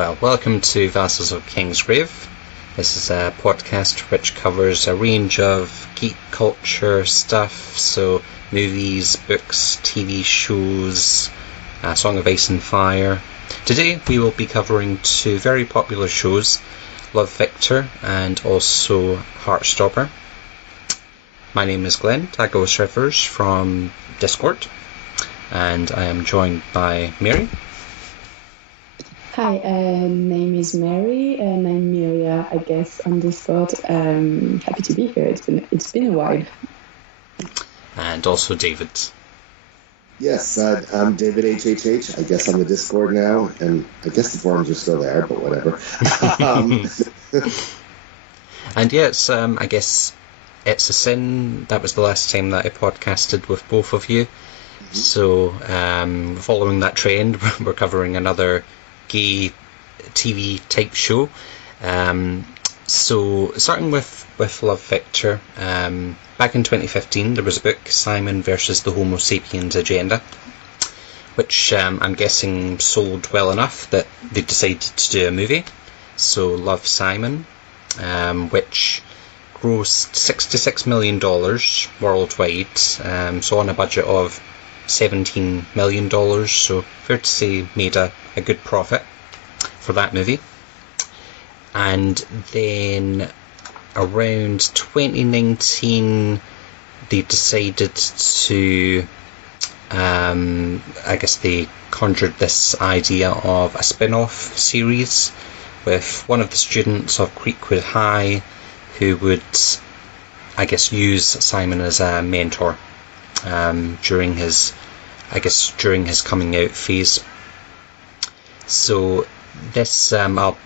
Well, welcome to Vassals of Kingsgrave. This is a podcast which covers a range of geek culture stuff, so movies, books, TV shows, Song of Ice and Fire. Today we will be covering two very popular shows, Love Victor and also Heartstopper. My name is Glenn, Tagos Rivers from Discord, and I am joined by Mary. Hi, name is Mary, and I'm Miria, I guess, on Discord. Happy to be here. It's been a while. And also David. Yes, I'm David HHH. I guess on the Discord now, and I guess the forums are still there, but whatever. And yeah, I guess it's a sin. That was the last time that I podcasted with both of you. Mm-hmm. So, following that trend, we're covering another gay TV type show. So starting with Love Victor, back in 2015 there was a book, Simon versus the Homo sapiens Agenda, which I'm guessing sold well enough that they decided to do a movie. So Love, Simon, which grossed $66 million worldwide, so on a budget of $17 million, so fair to say made a good profit for that movie. And then around 2019 they decided to I guess they conjured this idea of a spin-off series with one of the students of Creekwood High who would, I guess, use Simon as a mentor during his coming out phase. So this, I'll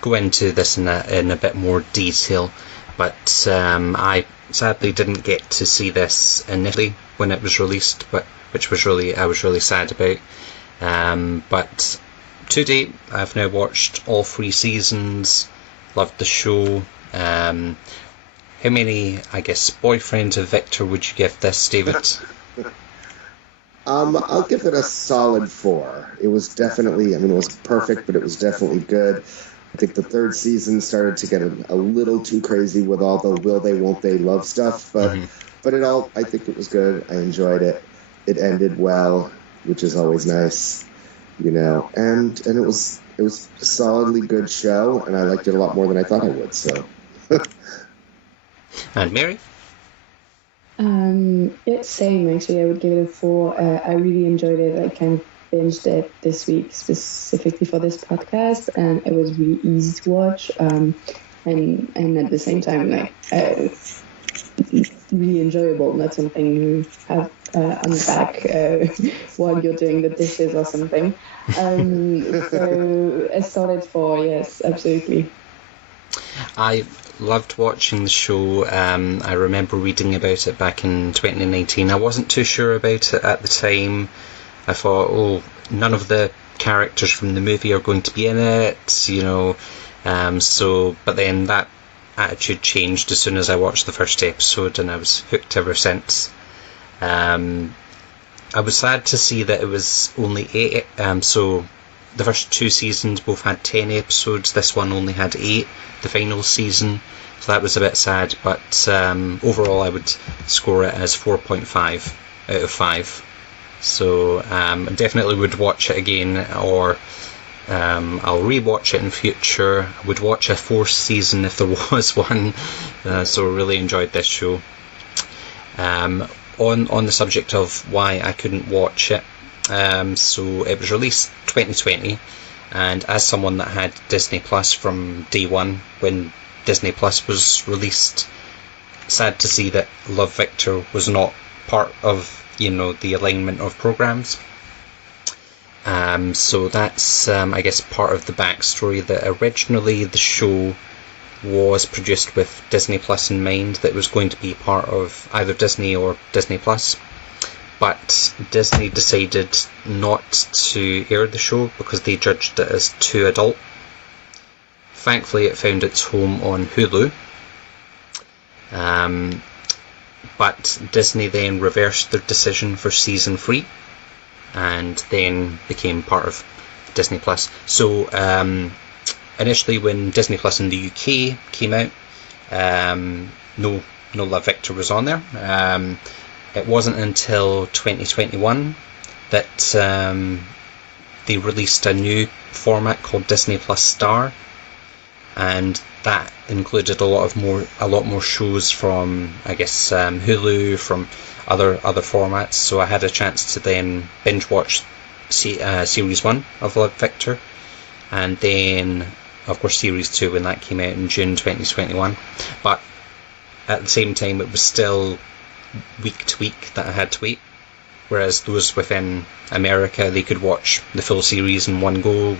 go into this in a bit more detail, but I sadly didn't get to see this initially when it was released, but I was really sad about. But to date, I've now watched all 3 seasons, loved the show. How many, I guess, boyfriends of Victor would you give this, David? I'll give it a solid 4. It was definitely, it was perfect, but it was definitely good. I think the 3rd season started to get a little too crazy with all the will they, won't they love stuff, but I think it was good. I enjoyed it. It ended well, which is always nice, and it was a solidly good show, and I liked it a lot more than I thought I would, so. And Mary? It's same, actually. I would give it a 4. I really enjoyed it. I kind of binged it this week specifically for this podcast, and it was really easy to watch. And at the same time, really enjoyable. Not something you have on the back while you're doing the dishes or something. So a solid 4, yes, absolutely. I loved watching the show. I remember reading about it back in 2019. I wasn't too sure about it at the time. I thought, none of the characters from the movie are going to be in it, but then that attitude changed as soon as I watched the first episode, and I was hooked ever since. I was sad to see that it was only 8, so the first 2 seasons both had 10 episodes, this one only had 8, the final season, so that was a bit sad, but overall I would score it as 4.5 out of 5. So I definitely would watch it again, or I'll rewatch it in future. I would watch a 4th season if there was one, so really enjoyed this show. On the subject of why I couldn't watch it, so it was released 2020, and as someone that had Disney Plus from day one when Disney Plus was released, sad to see that Love Victor was not part of the alignment of programs. So that's I guess part of the backstory, that originally the show was produced with Disney Plus in mind, that it was going to be part of either Disney or Disney Plus, but Disney decided not to air the show because they judged it as too adult. Thankfully it found its home on Hulu, but Disney then reversed their decision for season 3 and then became part of Disney Plus. So initially, when Disney Plus in the UK came out, no Love Victor was on there. It wasn't until 2021 that they released a new format called Disney Plus Star, and that included a lot more shows from, I guess, Hulu, from other formats. So I had a chance to then binge watch Series 1 of Love Victor, and then of course Series 2 when that came out in June 2021. But at the same time, it was still week to week that I had to wait, whereas those within America, they could watch the full series in one go,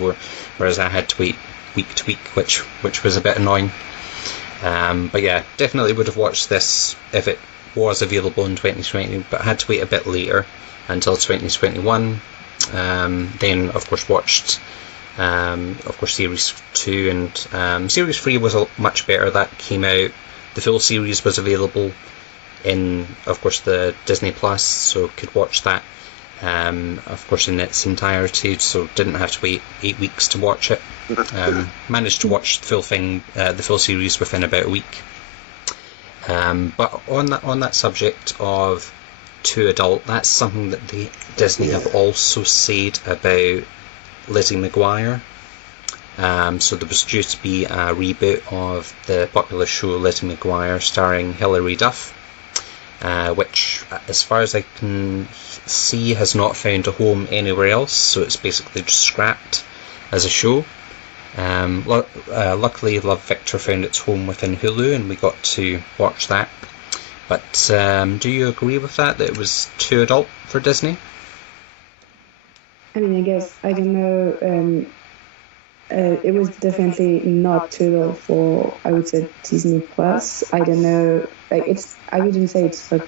whereas I had to wait week to week, which was a bit annoying. But yeah, definitely would have watched this if it was available in 2020, but I had to wait a bit later until 2021. Then of course watched Series 2, and Series 3 was much better. That came out, the full series was available in, of course, the Disney Plus, so could watch that of course in its entirety, so didn't have to wait 8 weeks to watch it. Managed to watch the full thing, the full series, within about a week. But on that subject of too adult, that's something that Disney have also said about Lizzie McGuire. So there was due to be a reboot of the popular show Lizzie McGuire, starring Hilary Duff, which, as far as I can see, has not found a home anywhere else, so it's basically just scrapped as a show. Luckily, Love Victor found its home within Hulu, and we got to watch that. But do you agree with that it was too adult for Disney? I mean, I guess, I don't know, it was definitely not too adult for, I would say, Disney Plus. I don't know, like, I wouldn't say it's for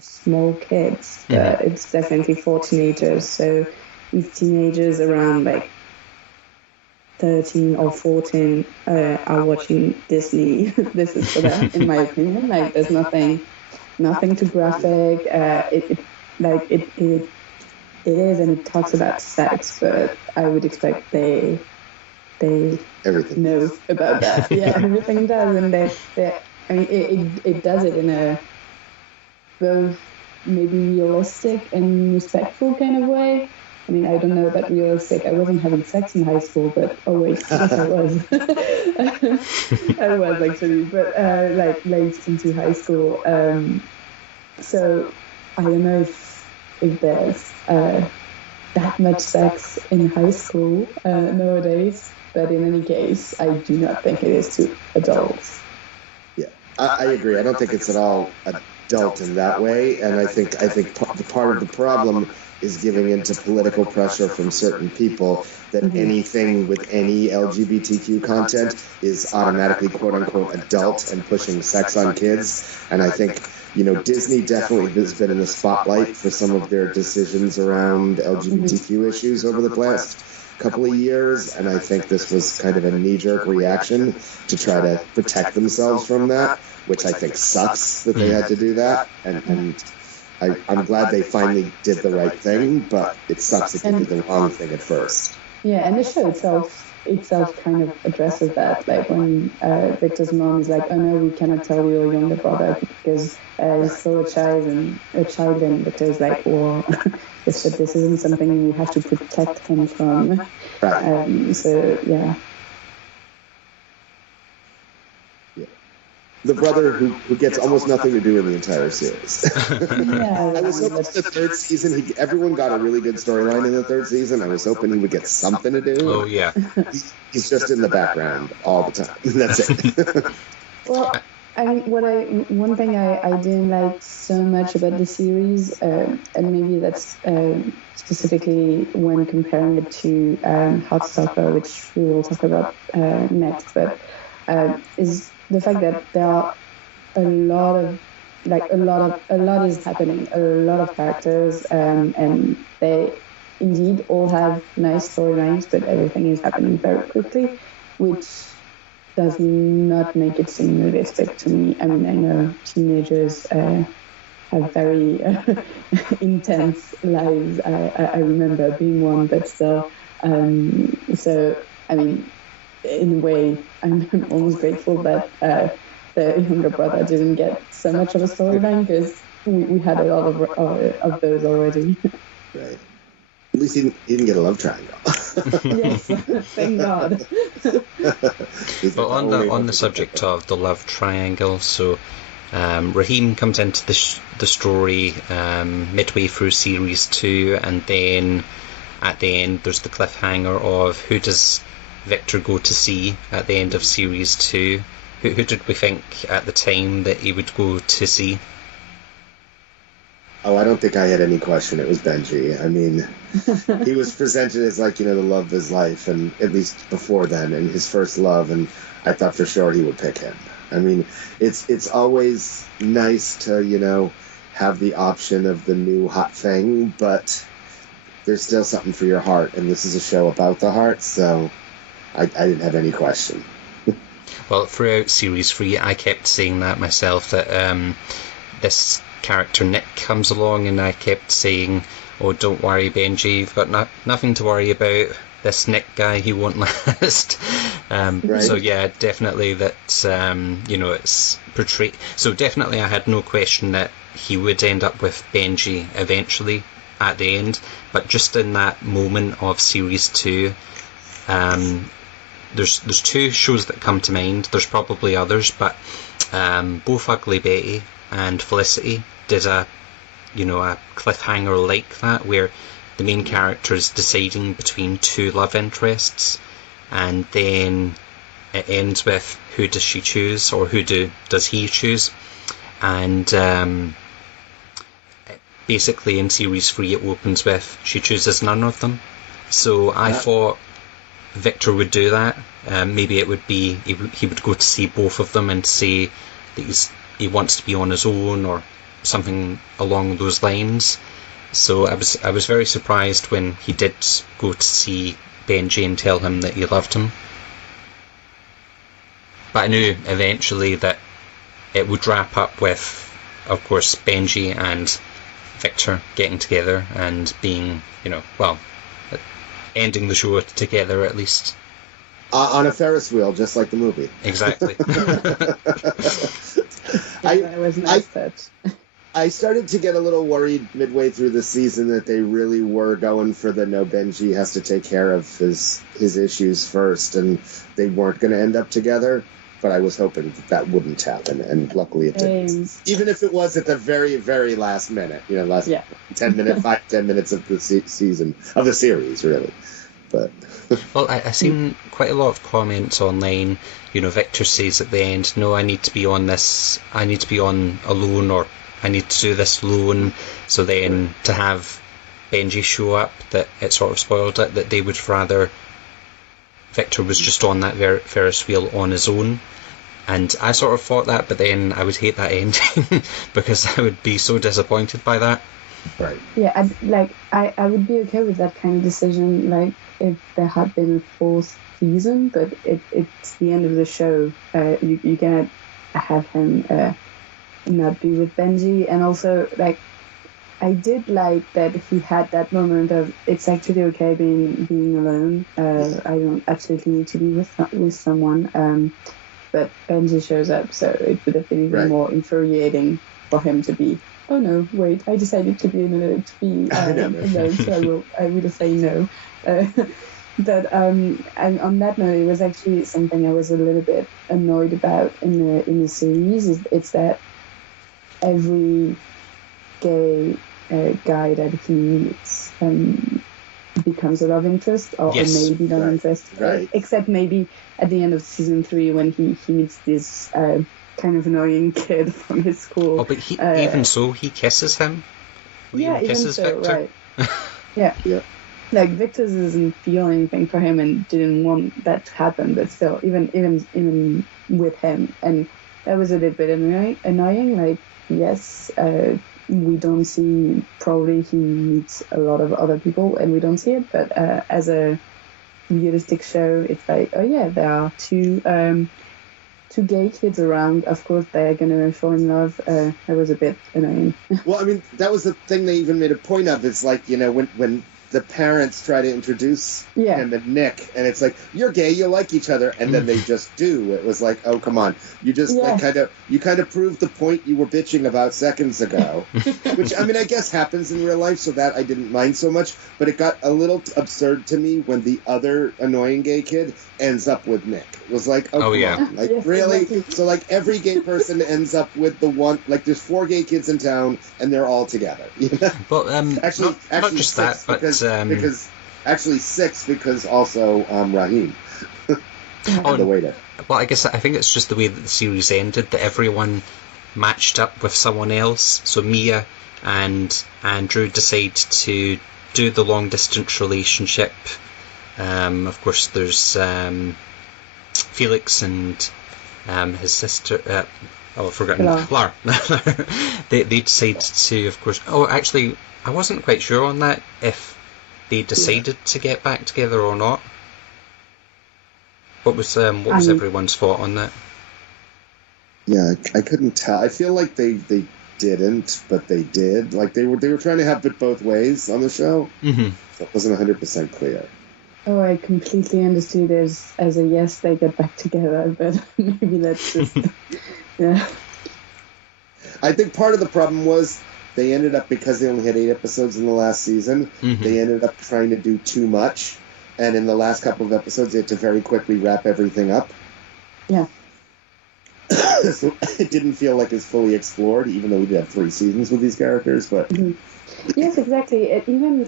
small kids, but it's definitely for teenagers. So these teenagers around like 13 or 14 are watching Disney. This is for them, in my opinion. Like, there's nothing too graphic. It is, and it talks about sex, but I would expect they everything know about that. Yeah, everything does, and I mean, it does it in a both maybe realistic and respectful kind of way. I mean, I don't know about realistic. I wasn't having sex in high school, but oh wait, yes, I was. I was actually, but like late into high school. So I don't know if there's that much sex in high school nowadays. But in any case, I do not think it is to adults. Yeah, I agree. I don't think it's at all adult in that way, and I think the part of the problem is giving into political pressure from certain people that anything with any LGBTQ content is automatically quote-unquote adult and pushing sex on kids. And I think, Disney definitely has been in the spotlight for some of their decisions around LGBTQ issues over the past couple of years, and I think this was kind of a knee-jerk reaction to try to protect themselves from that, which I think sucks that they had to do that, and I'm glad they finally did the right thing, but it sucks that they did the wrong thing at first. Yeah, and the show itself kind of addresses that. Like when Victor's mom is like, "Oh no, we cannot tell your younger brother because he's still a child, and because well, this isn't something we have to protect him from." Right. So yeah. The brother who gets almost nothing to do in the entire series. Yeah, I was hoping the third season, everyone got a really good storyline in the third season. I was hoping he would get something to do. Oh, yeah. He's just in the background all the time. That's it. Well, one thing I didn't like so much about the series, and maybe that's specifically when comparing it to Heartstopper, which we will talk about next, but is the fact that there are a lot is happening, a lot of characters, and they indeed all have nice storylines, but everything is happening very quickly, which does not make it seem realistic to me. I mean, I know teenagers have very intense lives. I remember being one, but still. So, I mean, in a way, I'm almost grateful that the younger brother didn't get so much of a storyline, because we had a lot of those already. Right. At least he didn't get a love triangle. Yes, thank God. But on the subject of the love triangle, so Raheem comes into the story midway through series 2, and then at the end there's the cliffhanger of who does Victor go to see at the end of series 2. Who did we think at the time that he would go to see? Oh, I don't think I had any question. It was Benji. I mean, he was presented as like, the love of his life, and at least before then, and his first love, and I thought for sure he would pick him. I mean, it's always nice to, have the option of the new hot thing, but there's still something for your heart, and this is a show about the heart, so I didn't have any question. Well, throughout series 3, I kept saying that myself, that this character Nick comes along, and I kept saying, oh, don't worry, Benji, you've got nothing to worry about. This Nick guy, he won't last. Right. So yeah, definitely that, it's portrayed. So definitely I had no question that he would end up with Benji eventually at the end, but just in that moment of series 2, there's 2 shows that come to mind. There's probably others, but both Ugly Betty and Felicity did a cliffhanger like that, where the main character is deciding between 2 love interests, and then it ends with who does she choose, or does he choose, and basically in series 3 it opens with she chooses none of them. So I thought Victor would do that. Maybe it would be he would go to see both of them and say that he wants to be on his own, or something along those lines. So I was very surprised when he did go to see Benji and tell him that he loved him. But I knew eventually that it would wrap up with, of course, Benji and Victor getting together and being, ending the show together at least. On a Ferris wheel, just like the movie. Exactly. That was nice touch. I started to get a little worried midway through the season that they really were going for the no, Benji has to take care of his issues first, and they weren't going to end up together. But I was hoping that wouldn't happen, and luckily it didn't. Even if it was at the very, very last minute, 10 minutes of the season, of the series, really. But well, I seen quite a lot of comments online. Victor says at the end, no, I need to be on alone, or I need to do this alone. So then to have Benji show up, that it sort of spoiled it, that they would rather Victor was just on that Ferris wheel on his own. And I sort of thought that, but then I would hate that ending because I would be so disappointed by that. Right. Yeah, I would be okay with that kind of decision, like if there had been a 4th season, but it's the end of the show. You cannot have him not be with Benji, and also like I did like that he had that moment of it's actually okay being alone. I don't absolutely need to be with someone. But Benji shows up, so it would have been even more infuriating for him to be. Oh no! Wait, I decided to be alone, so I will say no. But and on that note, it was actually something I was a little bit annoyed about in the series. It's that every gay guy that he meets becomes a love interest, or maybe love interest, right. Except maybe at the end of season 3 when he meets this kind of annoying kid from his school. Oh, but even so, he kisses him. Yeah, even kisses so, Victor. right. Yeah. Like Victor doesn't feel anything for him and didn't want that to happen, but still, even with him, and that was a little bit annoying. Like, yes, we don't see, probably he meets a lot of other people and we don't see it, but as a realistic show, it's like, oh yeah, there are 2 two gay kids around, of course they're gonna fall in love. That was a bit annoying. Well, I mean, that was the thing they even made a point of. It's like, when the parents try to introduce him and Nick, and it's like, you're gay, you like each other, and then they just do. It was like, oh, come on. You just kind of proved the point you were bitching about seconds ago, which, I mean, I guess happens in real life, so that I didn't mind so much, but it got a little absurd to me when the other annoying gay kid ends up with Nick. It was like, oh, come on. Like, really? Exactly. So, like, every gay person ends up with the one, like, there's 4 gay kids in town, and they're all together. But, actually, not just that, but... because actually 6 because also Raheem the waiter. Well, I think it's just the way that the series ended, that everyone matched up with someone else. So Mia and Andrew decide to do the long distance relationship. Of course, there's Felix and his sister. I've forgotten. Lar. They decide to, of course. Oh, actually, I wasn't quite sure on that if they decided to get back together or not. What was everyone's thought on that? Yeah, I couldn't tell. I feel like they didn't, but they did. Like they were trying to have it both ways on the show. Mm-hmm. So it wasn't 100% clear. Oh, I completely understood as a yes, they get back together, but maybe that's just yeah. I think part of the problem was they ended up, because they only had 8 episodes in the last season, they ended up trying to do too much. And in the last couple of episodes, they had to very quickly wrap everything up. Yeah. So it didn't feel like it's fully explored, even though we did have 3 seasons with these characters. But yes, exactly. Even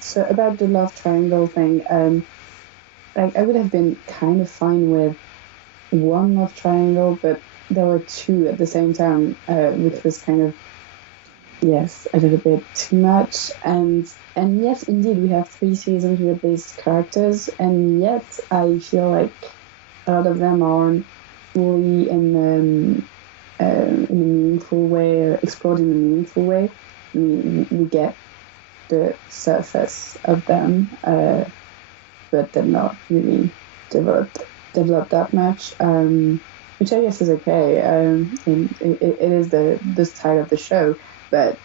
so about the love triangle thing, I would have been kind of fine with one love triangle, but there were 2 at the same time, which was kind of a little bit too much. And yes, indeed, we have 3 seasons with these characters, and yet I feel like a lot of them aren't fully in a meaningful way, explored in a meaningful way. We get the surface of them, but they're not really developed that much, which I guess is okay. And it is the style of the show. But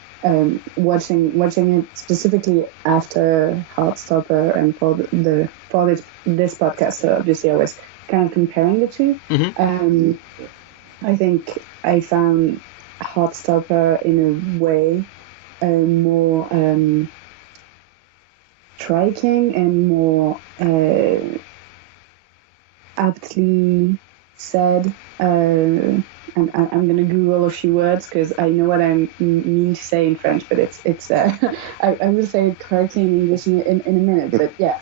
watching it specifically after Heartstopper and for this podcast, so obviously I was kind of comparing the 2. Mm-hmm. I think I found Heartstopper in a way more striking and more aptly said. And I'm going to Google a few words because I know what I mean to say in French, but it's I will say it correctly in English in a minute. But yeah,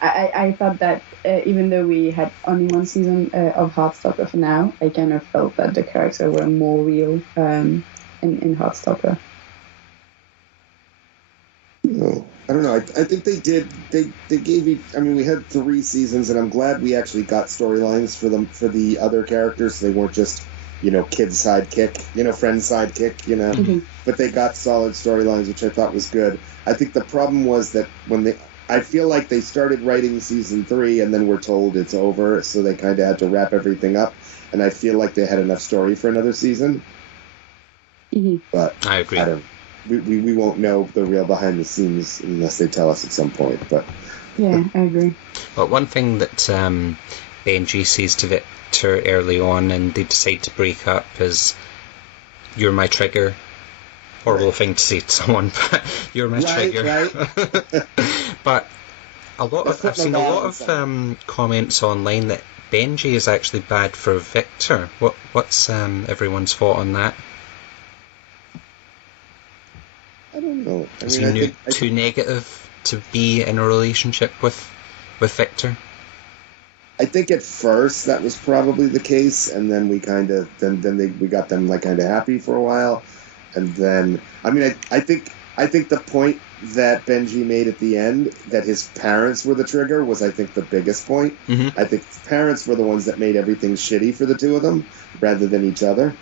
I thought that even though we had only 1 season of Heartstopper for now, I kind of felt that the characters were more real in Heartstopper. No, I don't know. I think they did. They gave you. I mean, we had 3 seasons, and I'm glad we actually got storylines for the other characters. So they weren't just kid sidekick, friend sidekick, Mm-hmm. But they got solid storylines, which I thought was good. I think the problem was that I feel like they started writing season 3 and then were told it's over, so they kind of had to wrap everything up. And I feel like they had enough story for another season. Mm-hmm. But I agree. We won't know the real behind the scenes unless they tell us at some point. But yeah, I agree. But one thing that Benji says to Victor early on, and they decide to break up, is "You're my trigger." Horrible thing to say to someone, but you're my trigger. Right. But I've seen a lot of comments online that Benji is actually bad for Victor. What's everyone's thought on that? I don't know. Is he too negative to be in a relationship with Victor? I think at first that was probably the case, and then we kind of we got them like kind of happy for a while, and then I think the point that Benji made at the end, that his parents were the trigger, was I think the biggest point. Mm-hmm. I think his parents were the ones that made everything shitty for the 2 of them rather than each other.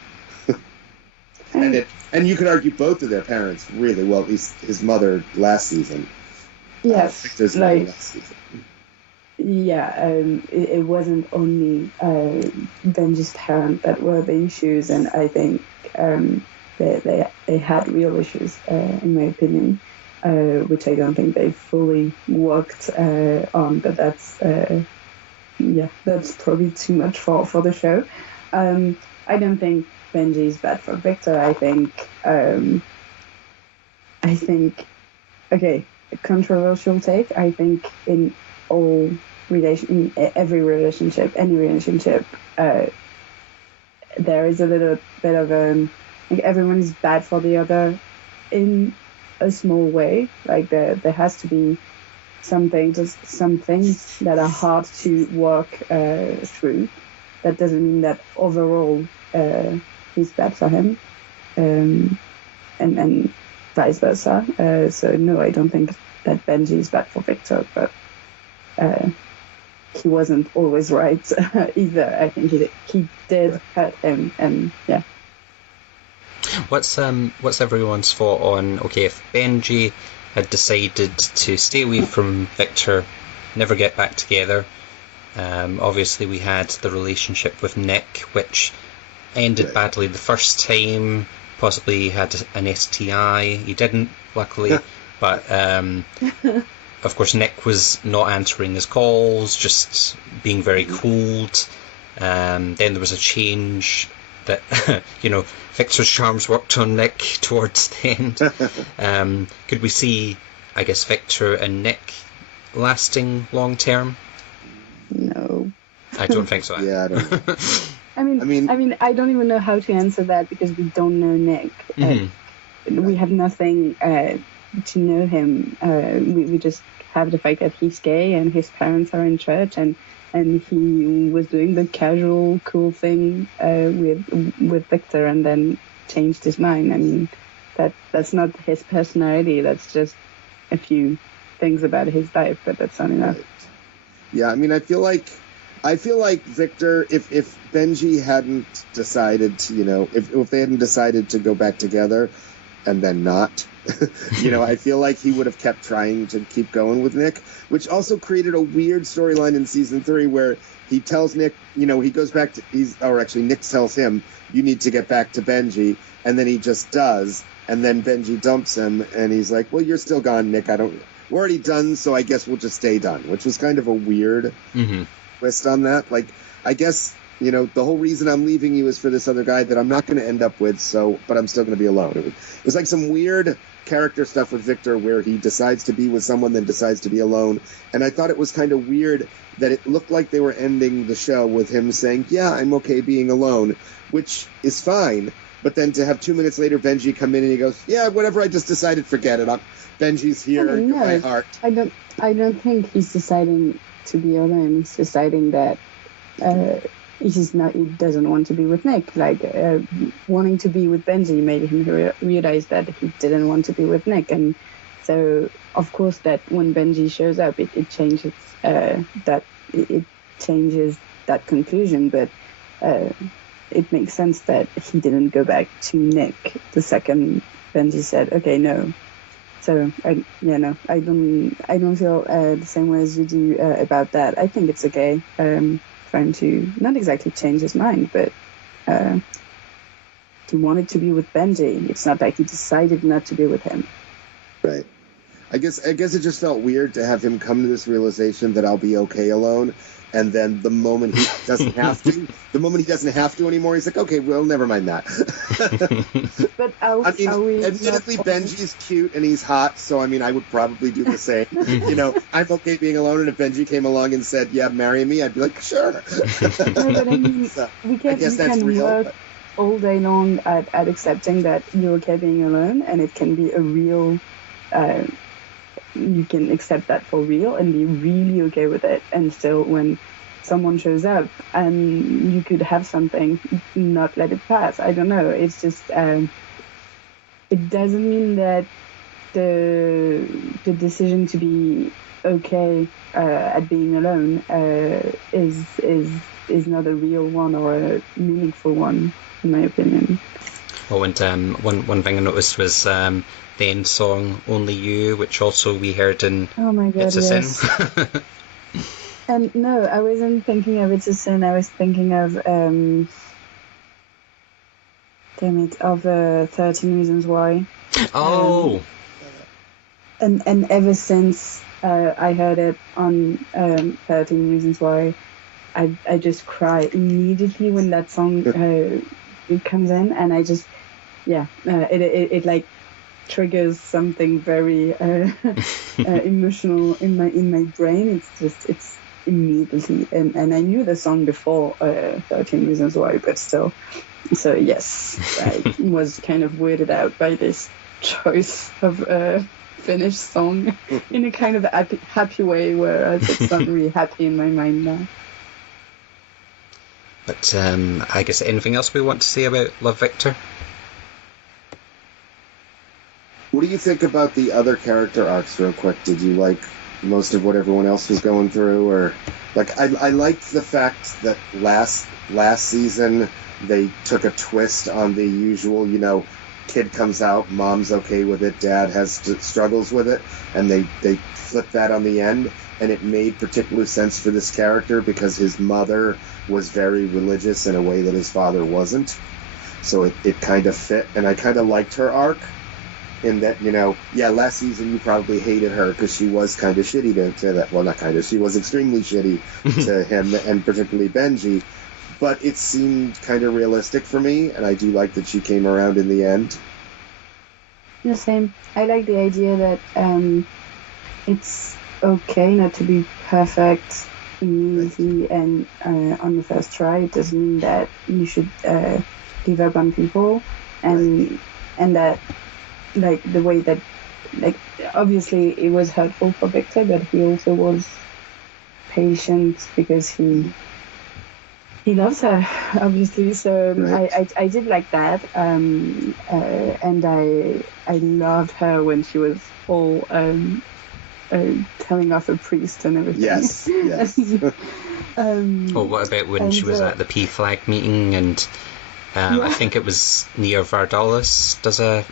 And you could argue both of their parents really well, at least his mother last season. Yes, Victor's mother last season. it wasn't only Benji's parents that were the issues, and I think they had real issues, in my opinion, which I don't think they fully worked on. But that's probably too much for the show. I don't think Benji is bad for Victor. I think okay, a controversial take. I think in every relationship, any relationship, there is a little bit of like everyone is bad for the other in a small way. Like there has to be some things that are hard to work through. That doesn't mean that overall he's bad for him, and vice versa. So no, I don't think that Benji is bad for Victor, but he wasn't always right either. I think he did hurt him, and yeah. What's everyone's thought on, okay, if Benji had decided to stay away from Victor, never get back together, obviously we had the relationship with Nick, which ended badly the first time, possibly had an STI, he didn't, luckily, but of course Nick was not answering his calls, just being very cold. Then there was a change that, Victor's charms worked on Nick towards the end. Could we see, I guess, Victor and Nick lasting long term? No. I don't think so. Yeah, I don't. I mean, I don't even know how to answer that because we don't know Nick. We have nothing to know him. We just have the fact that he's gay and his parents are in church, and he was doing the casual, cool thing with Victor, and then changed his mind. I mean, that's not his personality. That's just a few things about his life, but that's not enough. Yeah, I mean, I feel like Victor, if Benji hadn't decided to, if they hadn't decided to go back together and then not, I feel like he would have kept trying to keep going with Nick, which also created a weird storyline in season 3 where he tells Nick, he goes back to, Nick tells him, you need to get back to Benji, and then he just does, and then Benji dumps him, and he's like, well, you're still gone, Nick, we're already done, so I guess we'll just stay done, which was kind of a weird twist on that. Like, I guess, the whole reason I'm leaving you is for this other guy that I'm not going to end up with, but I'm still going to be alone. It was like some weird character stuff with Victor where he decides to be with someone, then decides to be alone. And I thought it was kind of weird that it looked like they were ending the show with him saying, yeah, I'm okay being alone, which is fine. But then to have 2 minutes later, Benji come in and he goes, yeah, whatever, I just decided, forget it. Benji's here in my heart. I don't think he's deciding to be alone. He's deciding that he doesn't want to be with Nick. Like, wanting to be with Benji made him realize that he didn't want to be with Nick. And so, of course, that when Benji shows up, it changes it changes that conclusion. But it makes sense that he didn't go back to Nick the second Benji said, okay, no. So I don't feel the same way as you do about that. I think it's okay. Trying to not exactly change his mind, but he wanted to be with Benji. It's not like he decided not to be with him. Right. I guess it just felt weird to have him come to this realization that I'll be okay alone, and then the moment he doesn't have to anymore, he's like, okay, well, never mind that. But admittedly, Benji's cute and he's hot, so I would probably do the same. I'm okay being alone, and if Benji came along and said, yeah, marry me, I'd be like, sure. No, but so, we can work all day long at accepting that you're okay being alone, and it can be a real... you can accept that for real and be really okay with it, and still when someone shows up and you could have something, not let it pass. I don't know, it's just it doesn't mean that the decision to be okay at being alone is not a real one or a meaningful one, in my opinion. Oh, and one thing I noticed was the end song "Only You," which also we heard in Oh my God, It's a yes. Sin. No, I wasn't thinking of It's a Sin. I was thinking of, of 13 Reasons Why. Oh! And ever since I heard it on 13 Reasons Why, I just cry immediately when that song it comes in, and I just, it like triggers something very emotional in my brain. It's immediately, and I knew the song before 13 Reasons Why, but still. So yes, I was kind of weirded out by this choice of Finnish song in a kind of happy way, whereas it's not really happy in my mind now. But I guess anything else we want to say about Love Victor? What do you think about the other character arcs, real quick? Did you like most of what everyone else was going through, or like I liked the fact that last season they took a twist on the usual, kid comes out, mom's okay with it, dad has struggles with it, and they flipped that on the end, and it made particular sense for this character because his mother was very religious in a way that his father wasn't, so it kind of fit, and I kind of liked her arc in that, last season you probably hated her because she was kind of shitty to that, well, not kind of, she was extremely shitty to him, and particularly Benji. But it seemed kind of realistic for me, and I do like that she came around in the end. The same. I like the idea that it's okay not to be perfect immediately and on the first try. It doesn't mean that you should give up on people, and that, like, the way that, like, obviously it was hurtful for Victor, but he also was patient because he loves her, obviously. So right. I did like that, and I loved her when she was all telling off a priest and everything. Yes. What about when she was at the P-Flag meeting and I think it was Nia Vardalos does a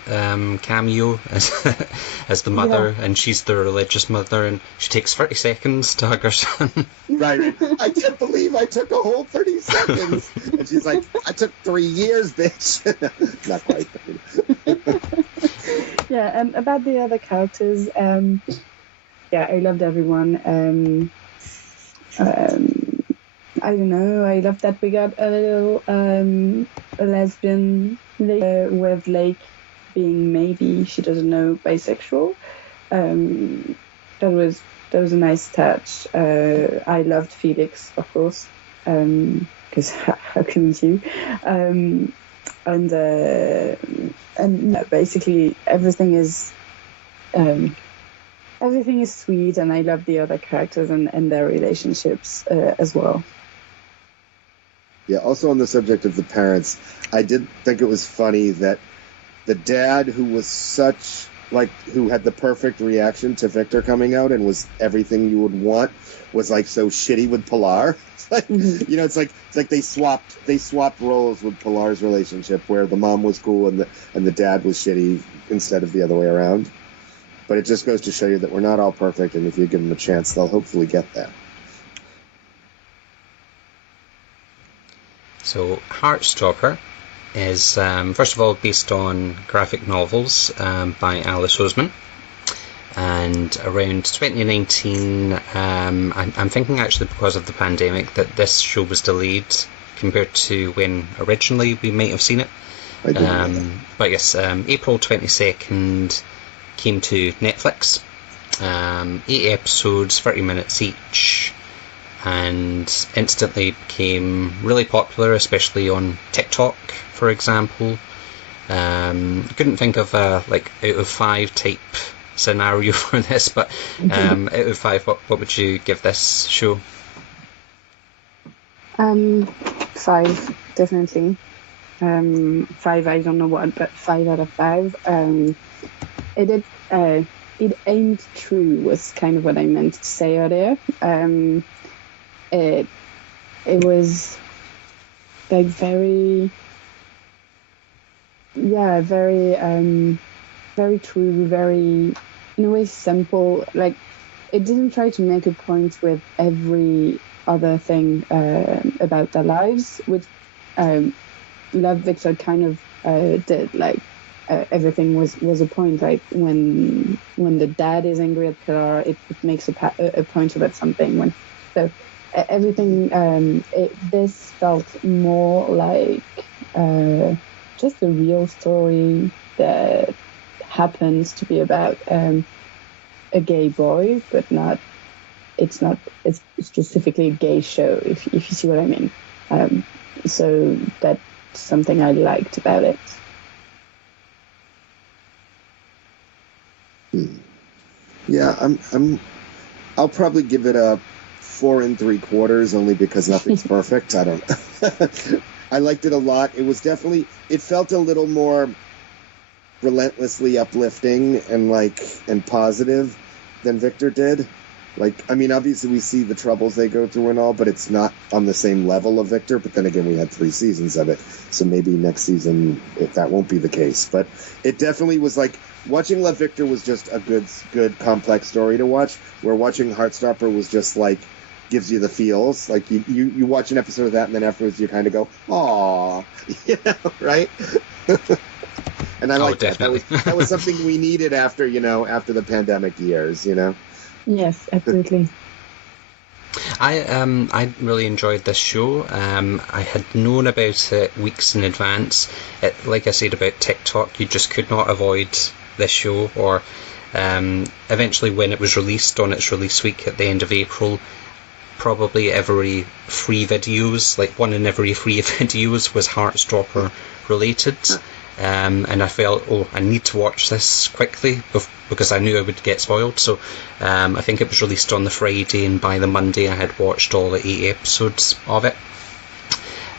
cameo as the mother, and she's the religious mother, and she takes 30 seconds to hug her son. Right. I can't believe I took a whole 30 seconds. And she's like, I took 3 years, bitch. Not quite. Yeah, about the other characters, I loved everyone. I don't know, I love that we got a little a lesbian with Lake being maybe, she doesn't know, bisexual. That was a nice touch. I loved Felix, of course, because how couldn't you? And basically everything is sweet, and I love the other characters and their relationships as well. Yeah, also on the subject of the parents, I did think it was funny that the dad, who was who had the perfect reaction to Victor coming out and was everything you would want, was like so shitty with Pilar. It's like, it's like they swapped roles with Pilar's relationship, where the mom was cool and the dad was shitty instead of the other way around. But it just goes to show you that we're not all perfect, and if you give them a chance, they'll hopefully get that. So, Heartstopper is, first of all, based on graphic novels by Alice Oseman. And around 2019, I'm thinking actually because of the pandemic that this show was delayed compared to when originally we might have seen it. But yes, April 22nd came to Netflix. 8 episodes, 30 minutes each. And instantly became really popular, especially on TikTok, for example. Couldn't think of a out of 5 type scenario for this, but out of 5, what would you give this show? 5, definitely. 5, I don't know what, but 5 out of 5. It aimed true was kind of what I meant to say earlier. It was like very true, very, in a way, simple. Like, it didn't try to make a point with every other thing about their lives, which Love Victor kind of did. Like everything was a point. Like when the dad is angry at Pilar, it makes a point about something. Everything. This felt more like just a real story that happens to be about a gay boy, but not. It's specifically a gay show. If you see what I mean. So that's something I liked about it. Yeah, I'll probably give it a 4 3/4, only because nothing's perfect. I don't. I liked it a lot. It was definitely. It felt a little more relentlessly uplifting and positive than Victor did. Like, I mean, obviously we see the troubles they go through and all, but it's not on the same level of Victor. But then again, we had 3 seasons of it, so maybe next season that won't be the case. But it definitely was like watching Love Victor was just a good complex story to watch. Where watching Heartstopper was just like gives you the feels. Like you watch an episode of that, and then afterwards you kind of go, "Aw," right? And I like definitely. That was something we needed after the pandemic years, Yes, absolutely. I really enjoyed this show. I had known about it weeks in advance. Like I said about TikTok, you just could not avoid this show. Or eventually, when it was released on its release week at the end of April, probably every free videos, like 1 in every 3 videos, was Heartstopper related. And I felt, I need to watch this quickly because I knew I would get spoiled. So I think it was released on the Friday, and by the Monday I had watched all the 8 episodes of it.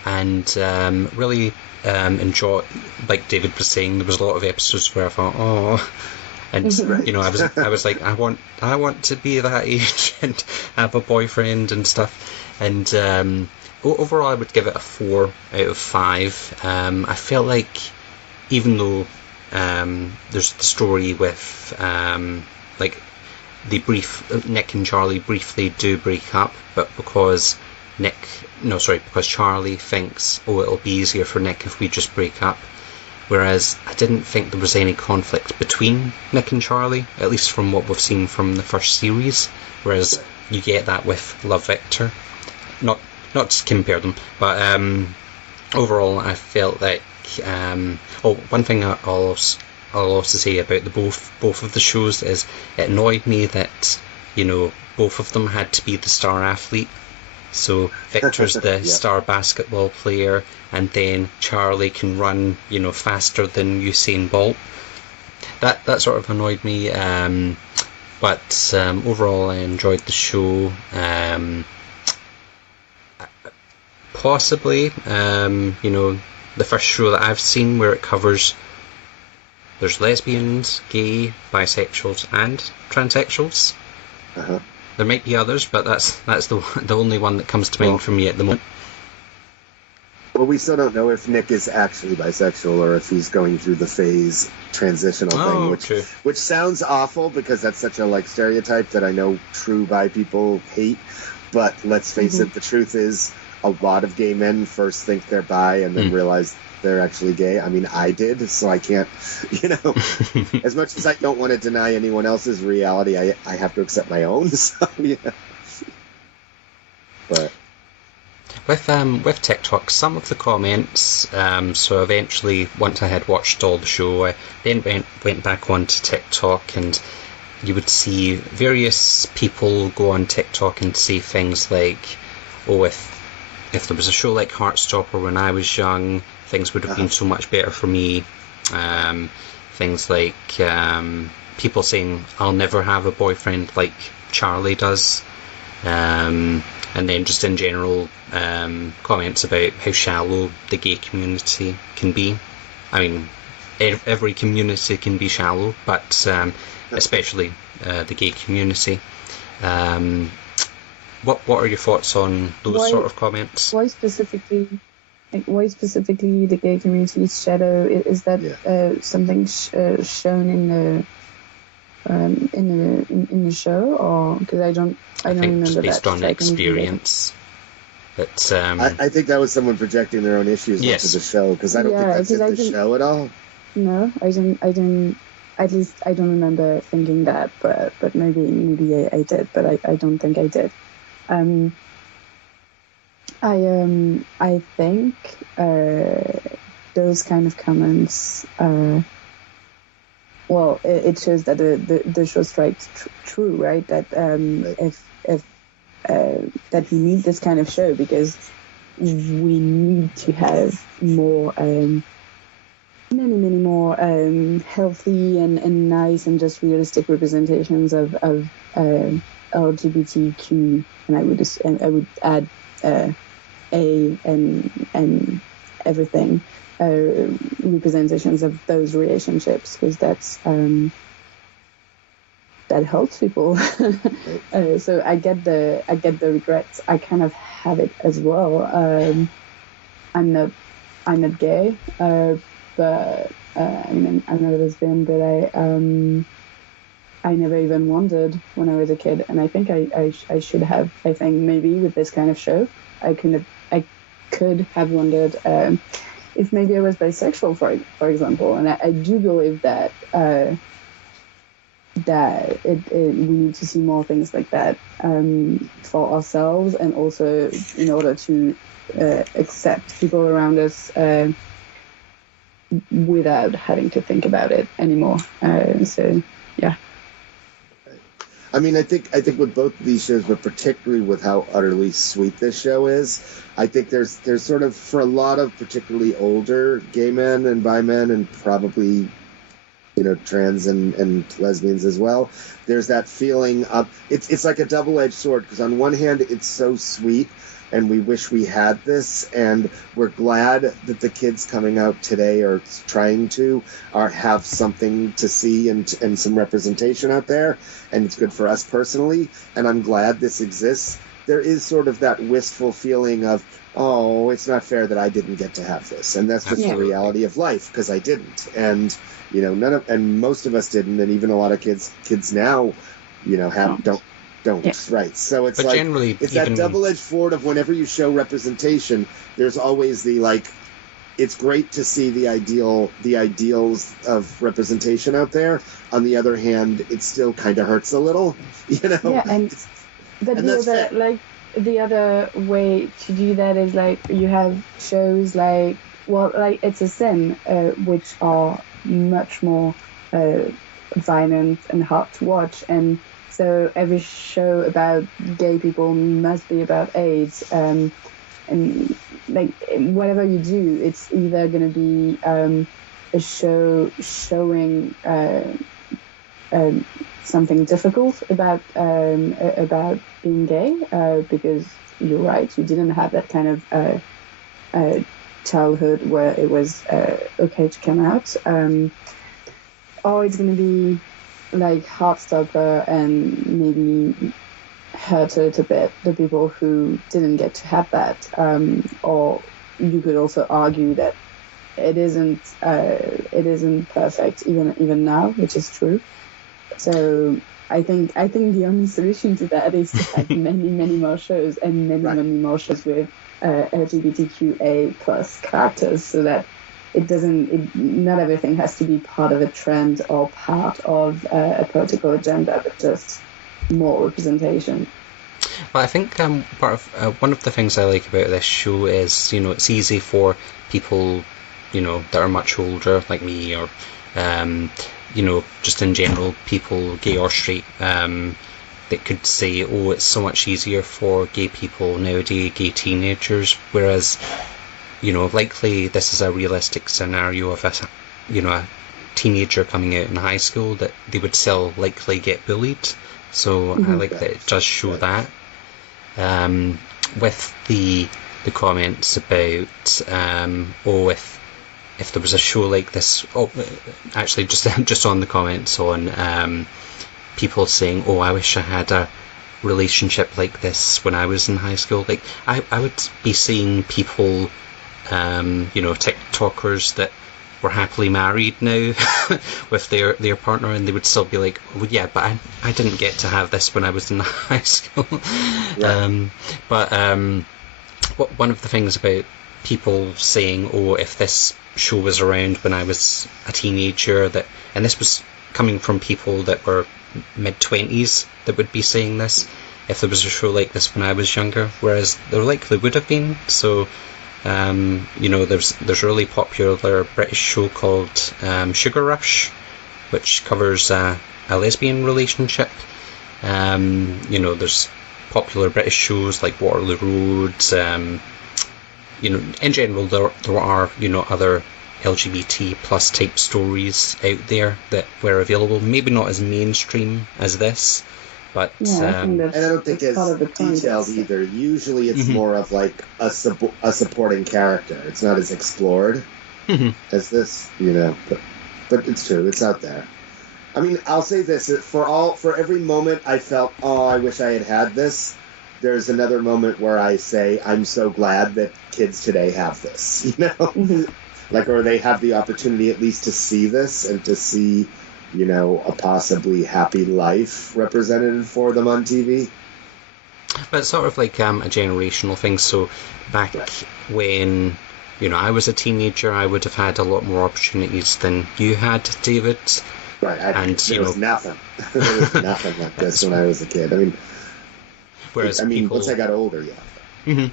And really enjoyed, like David was saying, there was a lot of episodes where I thought, oh, and I was like, I want to be that age and have a boyfriend and stuff. And overall, I would give it a 4 out of 5. I felt like, even though there's the story with Nick and Charlie briefly do break up, but because Charlie thinks, it'll be easier for Nick if we just break up. Whereas I didn't think there was any conflict between Nick and Charlie, at least from what we've seen from the first series. Whereas you get that with Love Victor. Not to compare them, but overall I felt like. One thing I'll also say about both of the shows is it annoyed me that both of them had to be the star athlete. So Victor's the star basketball player, and then Charlie can run faster than Usain Bolt. That sort of annoyed me. But overall I enjoyed the show. Possibly the first show that I've seen where it covers there's lesbians, gay, bisexuals, and transsexuals. Uh-huh. There might be others, but that's the only one that comes to mind for me at the moment. Well, we still don't know if Nick is actually bisexual or if he's going through the phase transitional thing, which sounds awful because that's such a stereotype that I know true bi people hate. But let's face it, the truth is, a lot of gay men first think they're bi and then realize they're actually gay. I mean, I did, so I can't, as much as I don't want to deny anyone else's reality, I have to accept my own. So, yeah. But with TikTok, some of the comments, so eventually, once I had watched all the show, I then went back onto TikTok, and you would see various people go on TikTok and say things like, if there was a show like Heartstopper when I was young, things would have been so much better for me. Things like people saying, I'll never have a boyfriend like Charlie does. And then just in general, comments about how shallow the gay community can be. I mean, every community can be shallow, but especially the gay community. What are your thoughts on those sort of comments? Why specifically the gay community's shadow? Is that something shown in the show, or because I don't think remember just based that. on experience. But I think that was someone projecting their own issues Yes. onto the show, because I don't think that's in the show at all. No, I didn't. At least I don't remember thinking that, but maybe I did, but I don't think I did. I think those kind of comments. Well, it shows that the show strikes true, right? That if that we need this kind of show because we need to have more, many more healthy and nice and just realistic representations of LGBTQ, and I would add A and everything. Representations of those relationships, because that helps people. So I get the regrets. I kind of have it as well. I'm not gay, but I'm not a lesbian. But I never even wondered when I was a kid, and I think I should have. I think maybe with this kind of show, I could have wondered. If maybe I was bisexual, for example, and I do believe that we need to see more things like that for ourselves, and also in order to accept people around us without having to think about it anymore. So yeah. I mean, I think with both of these shows, but particularly with how utterly sweet this show is, I think there's sort of, for a lot of particularly older gay men and bi men, and probably, trans and lesbians as well, there's that feeling of, it's like a double-edged sword, because on one hand, it's so sweet, and we wish we had this, and we're glad that the kids coming out today are trying to have something to see and some representation out there, and it's good for us personally, and I'm glad this exists. There is sort of that wistful feeling of, oh, it's not fair that I didn't get to have this, and that's just the reality of life, because I didn't, and and most of us didn't, and even a lot of kids now, don't, right? So it's, but like, generally, it's that double-edged sword of whenever you show representation, there's always the, it's great to see the ideals of representation out there. On the other hand, it still kind of hurts a little, Yeah, but the other way to do that is you have shows like It's a Sin, which are much more violent and hard to watch, and so every show about gay people must be about AIDS, and whatever you do, it's either going to be a show showing something difficult about being gay, because you're right, you didn't have that kind of childhood where it was okay to come out, or it's going to be like Heartstopper and maybe hurt a little bit the people who didn't get to have that, or you could also argue that it isn't perfect even now, which is true. So I think the only solution to that is to have many more shows, and many more shows with LGBTQA plus characters, so that not everything has to be part of a trend or part of a political agenda, but just more representation. Well, I think part of one of the things I like about this show is, it's easy for people, that are much older, like me, or just in general, people, gay or straight, that could say, oh, it's so much easier for gay people nowadays, gay teenagers, whereas, likely this is a realistic scenario of a teenager coming out in high school, that they would still likely get bullied. So I like that it does show that. With the comments about, if there was a show like this, actually just on the comments on people saying, oh, I wish I had a relationship like this when I was in high school. Like, I would be seeing people, TikTokers that were happily married now with their partner, and they would still be like, well, yeah, but I didn't get to have this when I was in high school. Right. One of the things about people saying, oh, if this show was around when I was a teenager, and this was coming from people that were mid-20s that would be saying this, if there was a show like this when I was younger, whereas there likely would have been. So, there's a really popular British show called Sugar Rush, which covers a lesbian relationship. There's popular British shows like Waterloo Road. In general, there are other LGBT plus type stories out there that were available. Maybe not as mainstream as this, but and I don't think it's detailed either. Usually, it's more of like a supporting character. It's not as explored as this, But it's true. It's out there. I mean, I'll say this: for every moment I felt, oh, I wish I had this. There's another moment where I say, I'm so glad that kids today have this, or they have the opportunity at least to see this and to see, a possibly happy life represented for them on TV. But it's sort of like a generational thing. So back when, I was a teenager, I would have had a lot more opportunities than you had, David. Right. There was nothing. There was nothing like this when I was a kid. I mean, once I got older, yeah.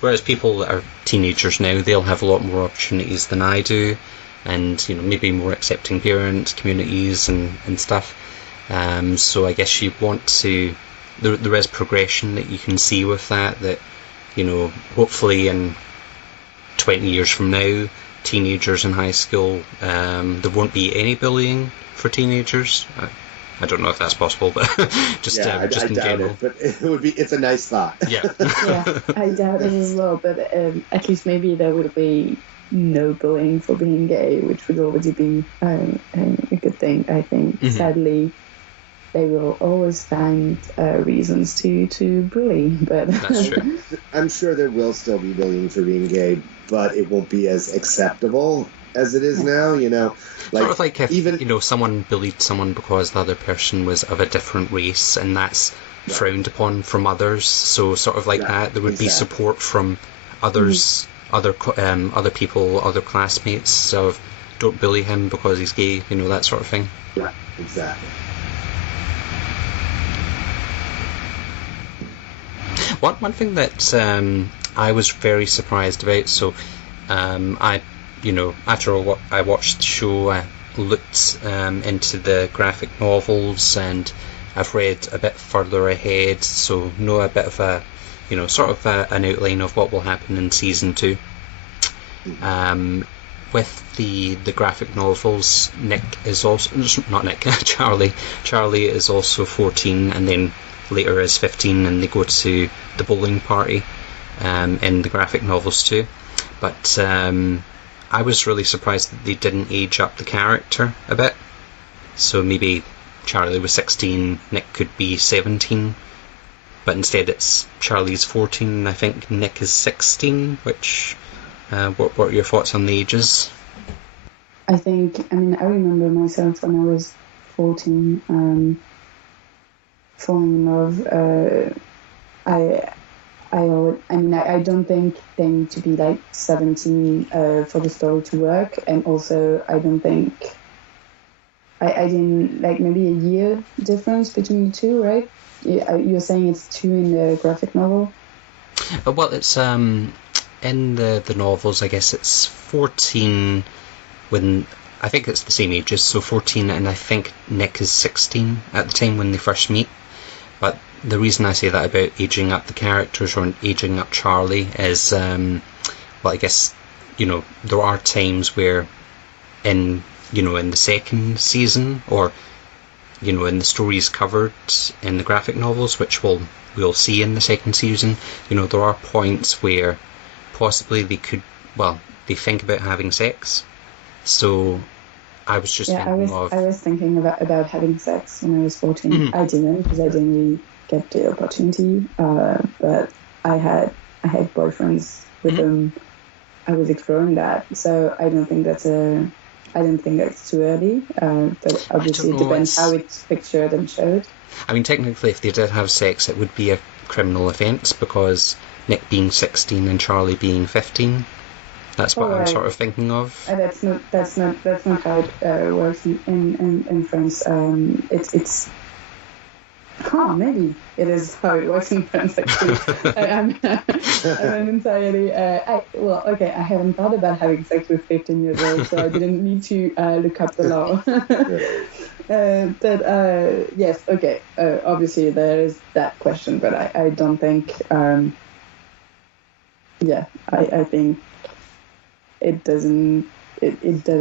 Whereas people that are teenagers now, they'll have a lot more opportunities than I do, and maybe more accepting parents, communities, and stuff. So I guess you want to. There is progression that you can see with that. That hopefully in 20 years from now, teenagers in high school, there won't be any bullying for teenagers. I don't know if that's possible, but just I in doubt general. it, but it's a nice thought. Yeah. Yeah, I doubt it as well, but at least maybe there would be no bullying for being gay, which would already be a good thing, I think. Sadly, they will always find reasons to bully, but That's true. I'm sure there will still be bullying for being gay, but it won't be as acceptable as it is now, Sort of like if, someone bullied someone because the other person was of a different race, and that's frowned upon from others. So sort of like that, there would be support from others, other people, other classmates. So don't bully him because he's gay, that sort of thing. Yeah, exactly. One thing that I was very surprised about. So after I watched the show, I looked into the graphic novels, and I've read a bit further ahead, so know a bit of an outline of what will happen in season 2. With the graphic novels, Charlie is also 14, and then later is 15, and they go to the bowling party in the graphic novels too. But I was really surprised that they didn't age up the character a bit. So maybe Charlie was 16, Nick could be 17, but instead it's Charlie's 14, and I think Nick is 16, which, what are your thoughts on the ages? I remember myself when I was 14, falling in love. I don't think they need to be like 17 for the story to work, and also I don't think I didn't like maybe a year difference between the two, right? You're saying it's 2 in the graphic novel? Well, it's in the novels, I guess it's 14 when I think it's the same ages, so 14, and I think Nick is 16 at the time when they first meet. But the reason I say that about aging up the characters or aging up Charlie is, I guess, there are times where in the second season, or, in the stories covered in the graphic novels, which we'll see in the second season, there are points where possibly they think about having sex. So I was just I was thinking about having sex when I was 14. Mm-hmm. I didn't, because I didn't really get the opportunity. But I had boyfriends with them. I was exploring that, so I don't think that's a I don't think that's too early, but obviously it depends how it's pictured and showed. I mean, technically, if they did have sex, it would be a criminal offence because Nick being 16 and Charlie being 15. That's what I'm sort of thinking of. That's not how it works in France. It's maybe it is how it works in France actually. I'm entirely. I haven't thought about having sex with 15-year-olds, so I didn't need to look up the law. But yes, okay. Obviously there is that question, but I don't think. I think it doesn't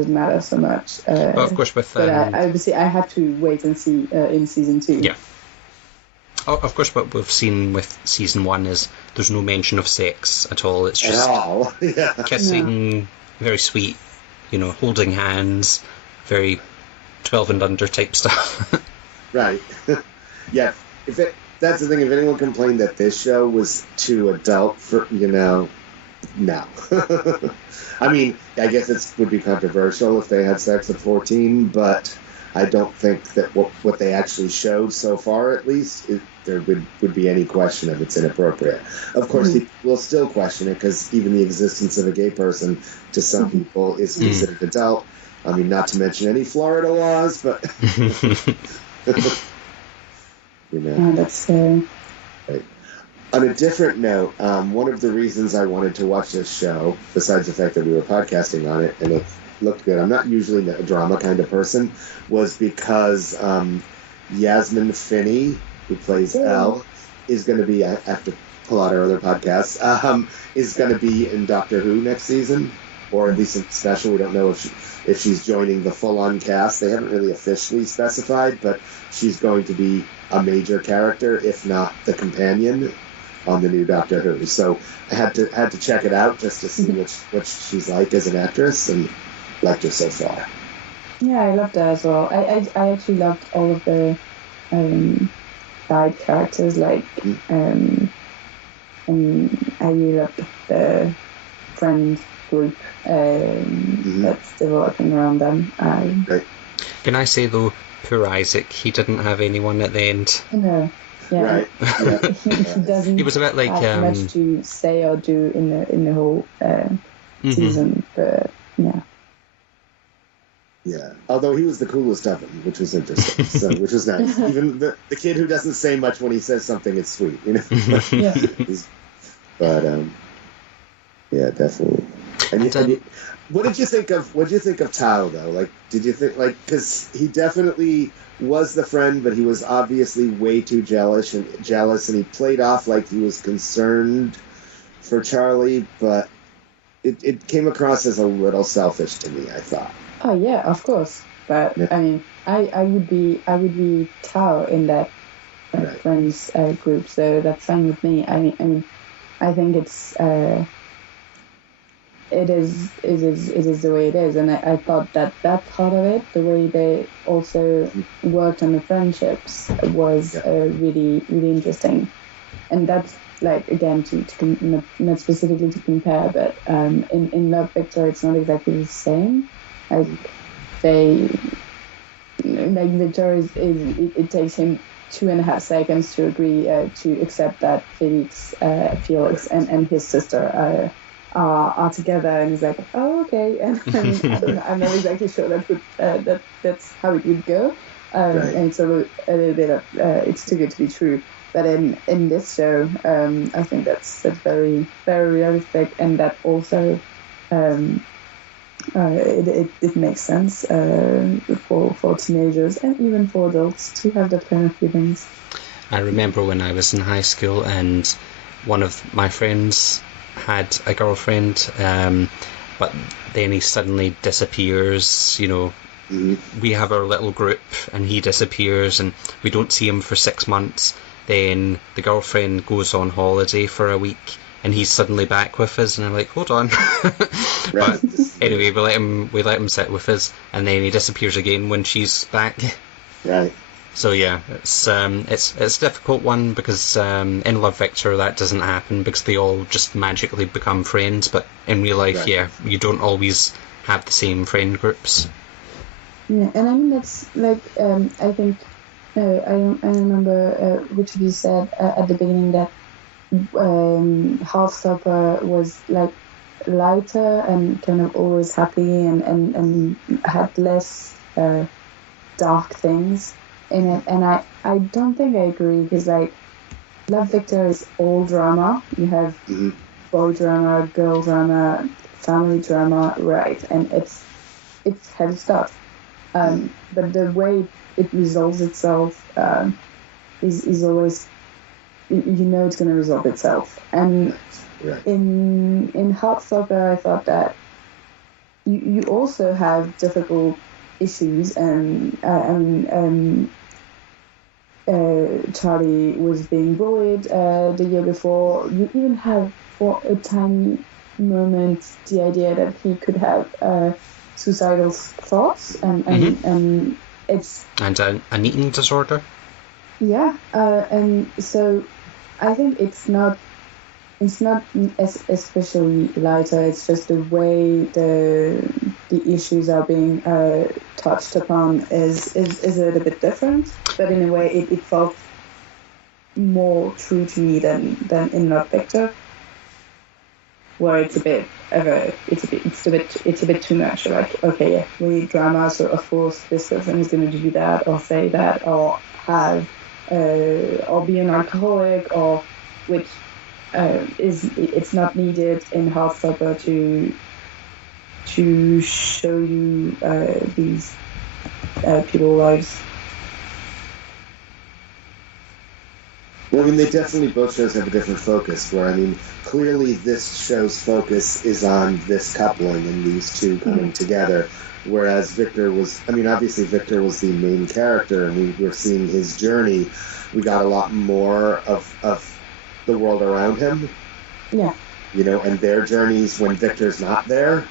matter so much. But of course, with but obviously I have to wait and see in season 2. Yeah. Of course, what we've seen with season 1 is there's no mention of sex at all. It's just kissing, very sweet, holding hands, very 12 and under type stuff. Right. Yeah. That's the thing. If anyone complained that this show was too adult for, no. I mean, I guess it would be controversial if they had sex at 14, but I don't think that what they actually showed so far, at least, there would be any question if it's inappropriate. Of course, people will still question it because even the existence of a gay person to some people is considered adult. I mean, not to mention any Florida laws, but that's right. On a different note, one of the reasons I wanted to watch this show, besides the fact that we were podcasting on it and it looked good, I'm not usually a drama kind of person, was because Yasmin Finney, who plays Elle, is going to be, I have to pull out our other podcasts, is going to be in Doctor Who next season, or at least in special. We don't know if she's joining the full-on cast. They haven't really officially specified, but she's going to be a major character, if not the companion, on the new Doctor Who. So I had to check it out just to see what she's like as an actress, and liked her so far. Yeah, I loved her as well. I actually loved all of the side characters, like and I really loved the friend group that's developing around them. Right. Can I say though, poor Isaac, he didn't have anyone at the end. No. Yeah. Right. Yeah. He doesn't. He was a bit like have much to say or do in the whole season, but yeah. Yeah, although he was the coolest of them, which was interesting, which was nice. Even the kid who doesn't say much when he says something, it's sweet, Yeah. But yeah, definitely. And what did you think of Tao though? Like, did you think because he definitely was the friend, but he was obviously way too jealous, and he played off like he was concerned for Charlie, but it came across as a little selfish to me, I thought. Oh yeah, of course. But I mean, I would be Tao in that friends group, so that's fine with me. I mean, I think it is the way it is, and I thought that part of it, the way they also worked on the friendships, was really really interesting, and that's like again to not specifically to compare, but in Love Victor it's not exactly the same. Like Victor is it takes him 2.5 seconds to agree to accept that Felix and his sister are together, and he's like, oh okay, and I'm not exactly sure that's how it would go, and so a little bit of it's too good to be true. But in this show, I think that's very very realistic, and that also. It makes sense for teenagers and even for adults to have that kind of feelings. I remember when I was in high school and one of my friends had a girlfriend, but then he suddenly disappears, we have our little group and he disappears and we don't see him for 6 months. Then the girlfriend goes on holiday for a week and he's suddenly back with us, and I'm like, hold on. But anyway, we let him sit with us, and then he disappears again when she's back. Right. So yeah, it's a difficult one because in Love Victor that doesn't happen because they all just magically become friends. But in real life, you don't always have the same friend groups. Yeah, and I mean that's like I think I remember which of you said at the beginning that Heartstopper was like lighter and kind of always happy and had less dark things in it, and I don't think I agree, because like Love Victor is all drama. You have boy drama, girl drama, family drama, right? And it's heavy stuff. But the way it resolves itself is always, you know, it's going to resolve itself. And in Heartstopper, I thought that you also have difficult issues, and Charlie was being bullied the year before. You even have, for a tiny moment, the idea that he could have suicidal thoughts, and it's and an eating disorder. Yeah, and so I think it's not especially lighter. It's just the way the issues are being touched upon is a little bit different, but in a way it felt more true to me than in Love Victor, where it's a bit too much. Like, okay, yeah, we need drama, so of course this person is going to do that or say that or have or be an alcoholic, or which it's not needed in Heartstopper to show you these people's lives. Well, I mean, they definitely, both shows have a different focus, where, I mean, clearly this show's focus is on this coupling and these two coming together, whereas Victor was, I mean, obviously Victor was the main character, and we were seeing his journey. We got a lot more of the world around him. Yeah. You know, and their journeys when Victor's not there,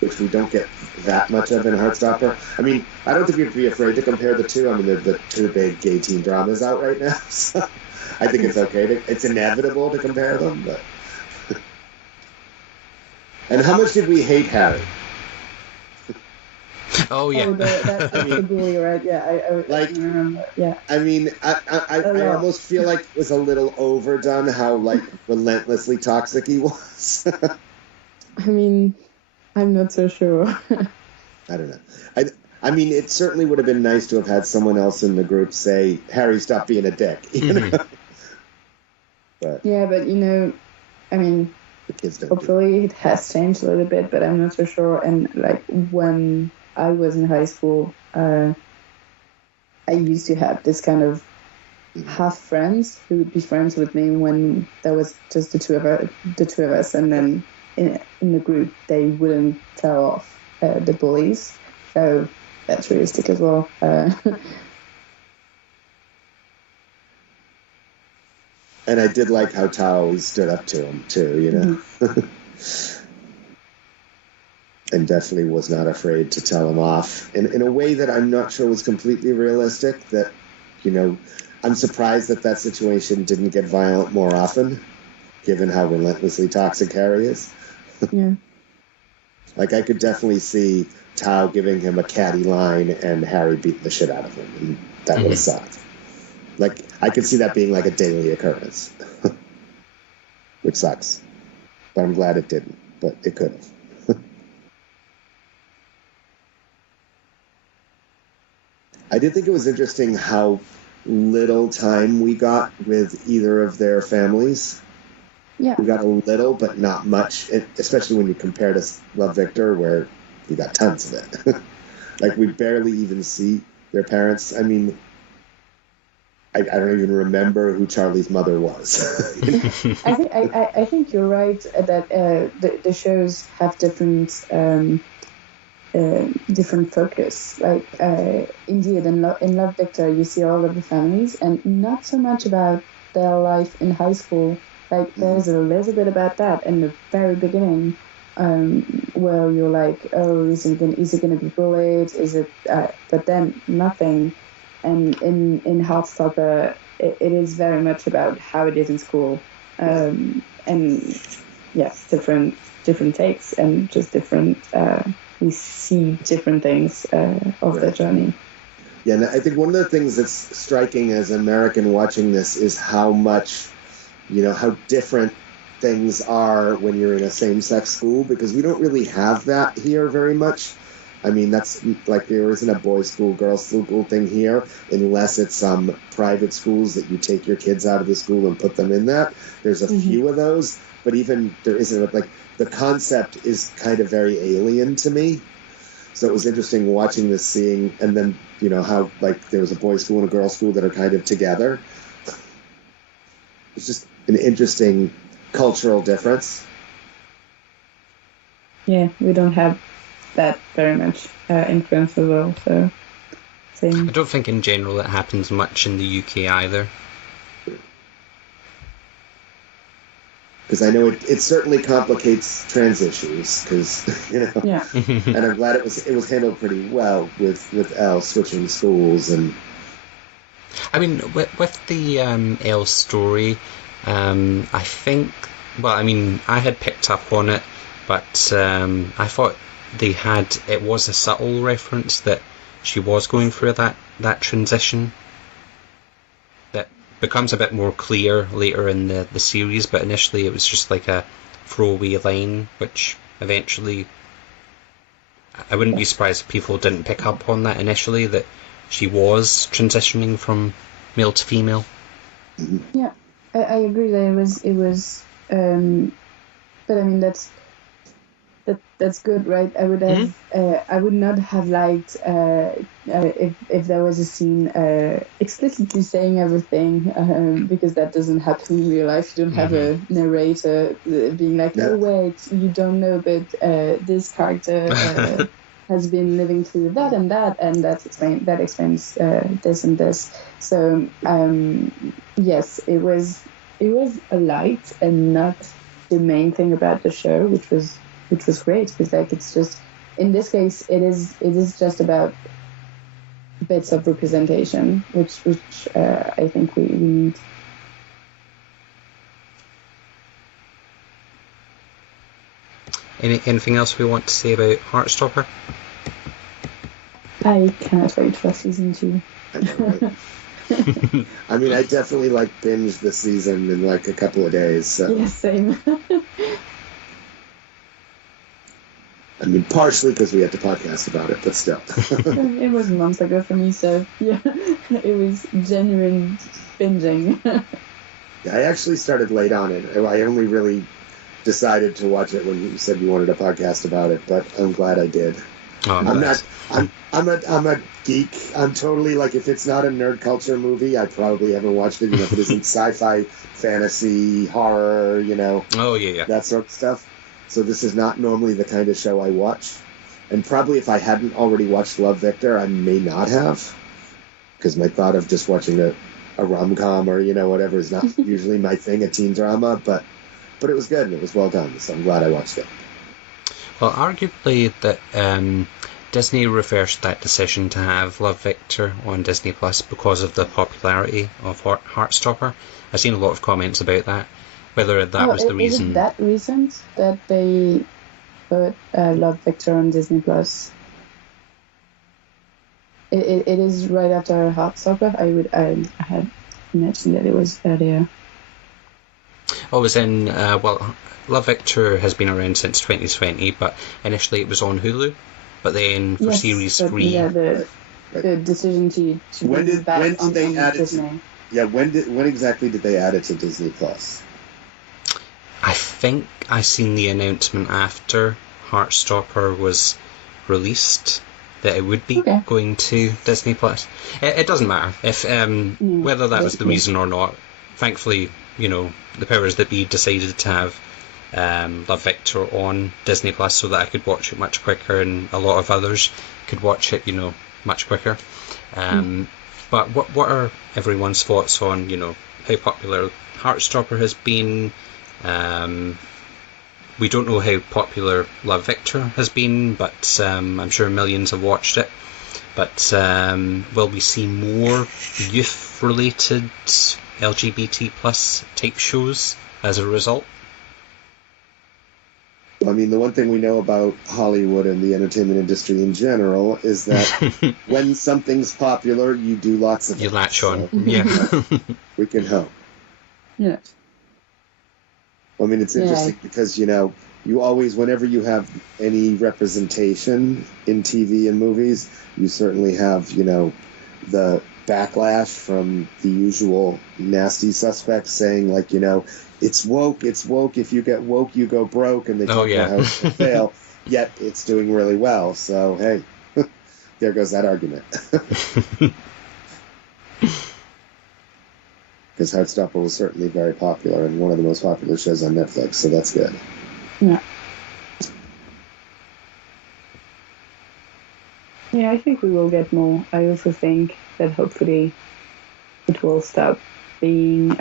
which we don't get that much of in Heartstopper. I mean, I don't think we'd be afraid to compare the two. I mean, they're the two big gay teen dramas out right now, so I think it's okay it's inevitable to compare them, but... And how much did we hate Harry? Oh yeah, That's the bully, right? Yeah, I remember. Yeah. I mean, I almost feel like it was a little overdone how like relentlessly toxic he was. I mean, I'm not so sure. I don't know. I mean, it certainly would have been nice to have had someone else in the group say, "Harry, stop being a dick." You know? But yeah, but you know, I mean, the kids don't. Hopefully, it has changed a little bit, but I'm not so sure. And like when I was in high school, I used to have this kind of half friends who would be friends with me when there was just the two of us, and then in the group they wouldn't tell off the bullies. So that's realistic as well. And I did like how Tao always stood up to him too, you know. Mm-hmm. And definitely was not afraid to tell him off in a way that I'm not sure was completely realistic. That, you know, I'm surprised that situation didn't get violent more often, given how relentlessly toxic Harry is. Yeah. Like, I could definitely see Tao giving him a catty line and Harry beating the shit out of him, and that would have sucked. Like, I could see that being like a daily occurrence, which sucks. But I'm glad it didn't, but it could have. I did think it was interesting how little time we got with either of their families. Yeah. We got a little, but not much, especially when you compare to Love Victor, where we got tons of it. Like, we barely even see their parents. I mean, I don't even remember who Charlie's mother was. I think you're right that the shows have different focus. Like, indeed, in Love Victor, you see all of the families, and not so much about their life in high school. Like, there's a little bit about that in the very beginning, where you're like, oh, is it gonna be bullied? Is it? But then nothing. And in Heartstopper, it is very much about how it is in school, and yes, different takes and just different we see different things of their journey. Yeah, and I think one of the things that's striking as an American watching this is how much, how different things are when you're in a same-sex school, because we don't really have that here very much. I mean, that's like there isn't a boys' school, girls' school thing here, unless it's some private schools that you take your kids out of the school and put them in that. There's a few of those, but even there isn't, like, the concept is kind of very alien to me. So it was interesting watching this, seeing, and then, how, like, there was a boys' school and a girls' school that are kind of together. It's just an interesting cultural difference. Yeah, we don't have that very much influence as well, so same. I don't think in general it happens much in the UK either. Because I know it certainly complicates trans issues, because, Yeah. and I'm glad it was handled pretty well with Elle switching schools. And I mean, with the Elle story, I think, well, I mean, I had picked up on it, but I thought it was a subtle reference that she was going through that transition that becomes a bit more clear later in the series, but initially it was just like a throwaway line, which eventually, I wouldn't be surprised if people didn't pick up on that initially, that she was transitioning from male to female. Yeah, I agree that it was but I mean that's good, right? I would have I would not have liked if there was a scene explicitly saying everything, because that doesn't happen in real life. You don't have a narrator being like, "Oh wait, you don't know, but this character has been living through that, and that explains this and this." So yes, it was a light and not the main thing about the show, which was great, because like it's just, in this case it is just about bits of representation, which I think we need. Anything else we want to say about Heartstopper? I cannot wait for season 2. I know, right? I mean, I definitely binged the season in a couple of days. So. Yeah, same. I mean, partially because we had to podcast about it, but still. It was months ago for me, so yeah, it was genuine binging. I actually started late on it. I only really decided to watch it when you said you wanted a podcast about it, but I'm glad I did. Oh, I'm a geek. I'm totally if it's not a nerd culture movie, I probably haven't watched it. If it isn't sci-fi, fantasy, horror, Oh yeah. that sort of stuff. So this is not normally the kind of show I watch. And probably if I hadn't already watched Love, Victor, I may not have. Because my thought of just watching a rom-com or, whatever is not usually my thing, a teen drama. But it was good and it was well done. So I'm glad I watched it. Well, arguably that Disney reversed that decision to have Love, Victor on Disney Plus because of the popularity of Heartstopper. I've seen a lot of comments about that. Whether that was the reason. Is it that reason that they put Love, Victor on Disney Plus? It is right after Heartstopper. I had mentioned that it was earlier. Oh, it was in, Love, Victor has been around since 2020, but initially it was on Hulu. But then for Series 3... Yeah, the decision to when did they add Disney. it? Yeah, when exactly did they add it to Disney Plus? I think I seen the announcement after Heartstopper was released that it would be going to Disney Plus. It doesn't matter if whether that was the reason or not. Thankfully, the powers that be decided to have Love, Victor on Disney Plus so that I could watch it much quicker, and a lot of others could watch it, much quicker. But what are everyone's thoughts on, how popular Heartstopper has been? We don't know how popular Love, Victor has been, but I'm sure millions have watched it. But will we see more youth-related LGBT plus type shows as a result? I mean, the one thing we know about Hollywood and the entertainment industry in general is that when something's popular, you do lots of You it. latch on. So Yeah. we can hope. Yeah. I mean, it's interesting because, you always, whenever you have any representation in TV and movies, you certainly have, the backlash from the usual nasty suspects saying, like, it's woke, if you get woke, you go broke, and they talk about how it's a fail, yet it's doing really well. So, hey, there goes that argument. Because Heartstopper was certainly very popular and one of the most popular shows on Netflix, so that's good. Yeah. Yeah, I think we will get more. I also think that hopefully it will stop being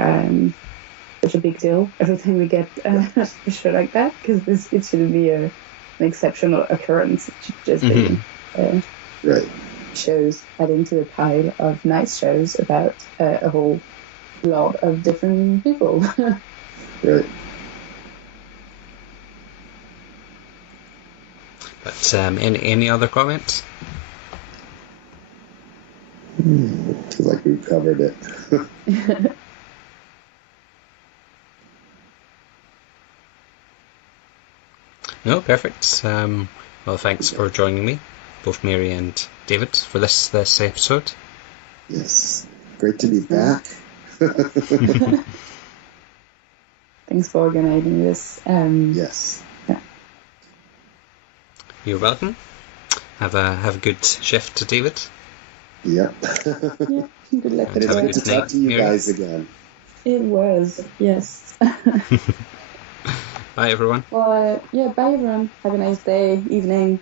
such a big deal every time we get a show like that, because it shouldn't be an exceptional occurrence. It should just be Right. shows adding to the pile of nice shows about a whole lot of different people. Right. But any other comments? I feel like we've covered it. No, perfect. Well, thanks for joining me, both Mary and David, for this episode. Yes. Great to be back. Thanks for organizing this. Yes. Yeah. You're welcome. Have a good shift, David. Yep. Yeah, good luck. And it's Have a good to good talk night, to you Mary. guys again. It was, yes. Bye, everyone. Well, bye everyone. Have a nice day, evening.